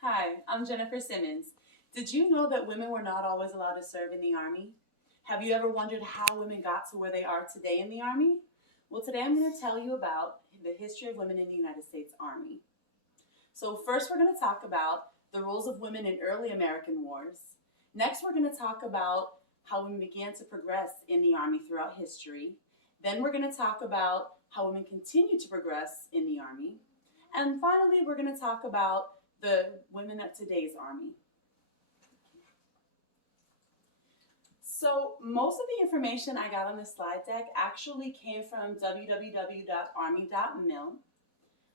Hi, I'm Jennifer Simmons. Did you know that women were not always allowed to serve in the Army? Have you ever wondered how women got to where they are today in the Army? Well, today I'm going to tell you about the history of women in the United States Army. So first we're going to talk about the roles of women in early American wars. Next we're going to talk about how women began to progress in the Army throughout history. Then we're going to talk about how women continue to progress in the Army. And finally we're going to talk about the women of today's Army. So most of the information I got on the slide deck actually came from www.army.mil.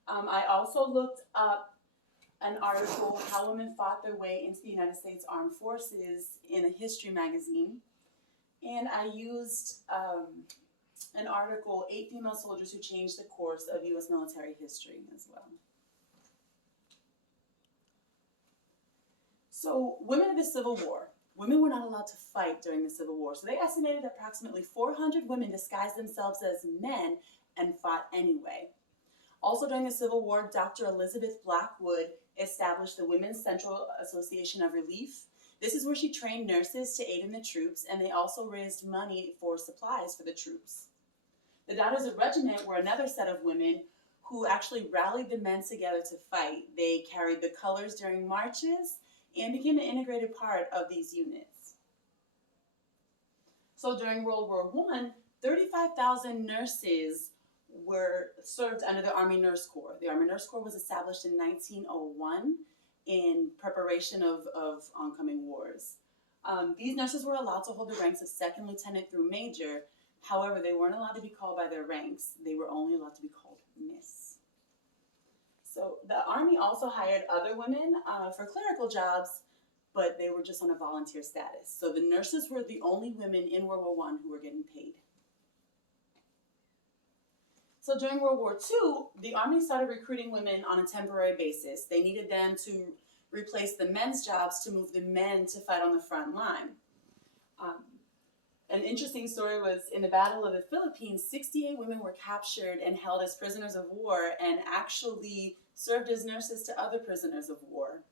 I also looked up an article, How Women Fought Their Way into the United States Armed Forces, in a history magazine. And I used an article, 8 Female Soldiers Who Changed the Course of U.S. Military History, as well. So, women of the Civil War. Women were not allowed to fight during the Civil War. So they estimated approximately 400 women disguised themselves as men and fought anyway. Also during the Civil War, Dr. Elizabeth Blackwood established the Women's Central Association of Relief. This is where she trained nurses to aid in the troops, and they also raised money for supplies for the troops. The Daughters of Regiment were another set of women who actually rallied the men together to fight. They carried the colors during marches and became an integrated part of these units. So during World War I, 35,000 nurses were served under the Army Nurse Corps. The Army Nurse Corps was established in 1901 in preparation of oncoming wars. These nurses were allowed to hold the ranks of second lieutenant through major. However, they weren't allowed to be called by their ranks. They were only allowed to be called Miss. So the Army also hired other women for clerical jobs, but they were just on a volunteer status. So the nurses were the only women in World War I who were getting paid. So during World War II, the Army started recruiting women on a temporary basis. They needed them to replace the men's jobs to move the men to fight on the front line. An interesting story was in the Battle of the Philippines, 68 women were captured and held as prisoners of war and actually served as nurses to other prisoners of war.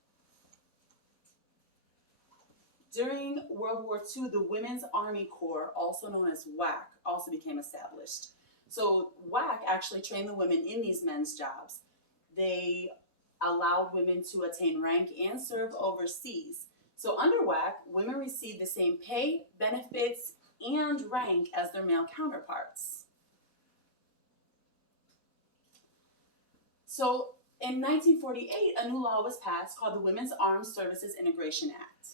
During World War II, the Women's Army Corps, also known as WAC, also became established. So WAC actually trained the women in these men's jobs. They allowed women to attain rank and serve overseas. So under WAC, women received the same pay, benefits, and rank as their male counterparts. So in 1948, a new law was passed called the Women's Armed Services Integration Act.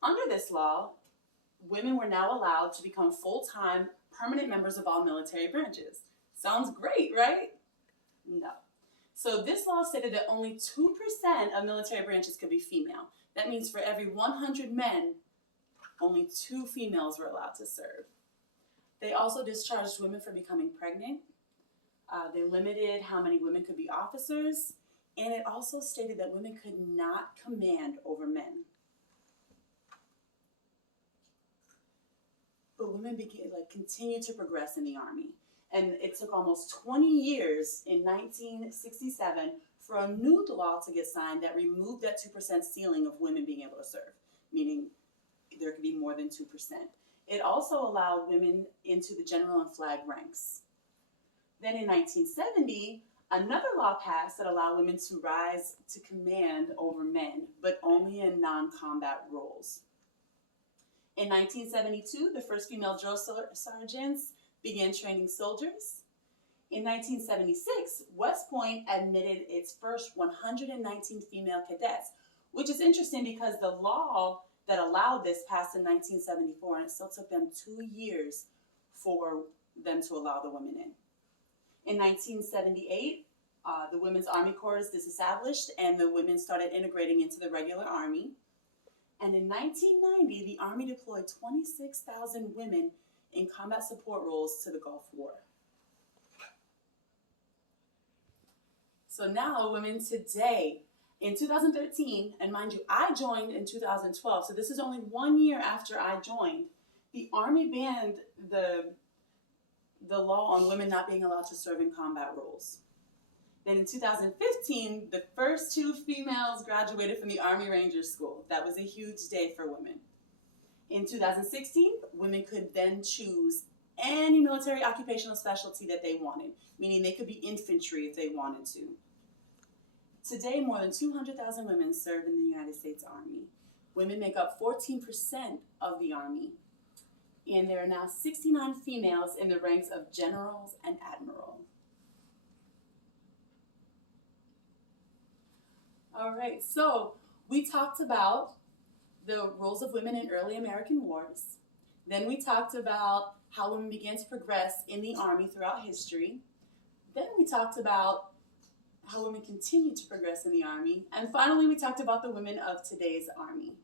Under this law, women were now allowed to become full-time permanent members of all military branches. Sounds great, right? No. So this law stated that only 2% of military branches could be female. That means for every 100 men, only 2 females were allowed to serve. They also discharged women for becoming pregnant. They limited how many women could be officers, and it also stated that women could not command over men. But women continued to progress in the Army, and it took almost 20 years in 1967 for a new law to get signed that removed that 2% ceiling of women being able to serve, meaning there could be more than 2%. It also allowed women into the general and flag ranks. Then in 1970, another law passed that allowed women to rise to command over men, but only in non-combat roles. In 1972, the first female drill sergeants began training soldiers. In 1976, West Point admitted its first 119 female cadets, which is interesting because the law that allowed this passed in 1974, and it still took them 2 years for them to allow the women in. In 1978, the Women's Army Corps is disestablished, and the women started integrating into the regular Army. And in 1990, the Army deployed 26,000 women in combat support roles to the Gulf War. So now, women today, in 2013, and mind you, I joined in 2012, so this is only 1 year after I joined, the Army banned the law on women not being allowed to serve in combat roles. Then in 2015, the first 2 females graduated from the Army Ranger School. That was a huge day for women. In 2016, women could then choose any military occupational specialty that they wanted, meaning they could be infantry if they wanted to. Today, more than 200,000 women serve in the United States Army. Women make up 14% of the Army, and there are now 69 females in the ranks of generals and admiral. All right, so we talked about the roles of women in early American wars. Then we talked about how women began to progress in the Army throughout history. Then we talked about how women continue to progress in the Army. And finally, we talked about the women of today's Army.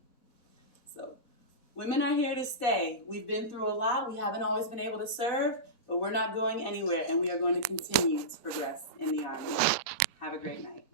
So, women are here to stay. We've been through a lot. We haven't always been able to serve, but we're not going anywhere, and we are going to continue to progress in the Army. Have a great night.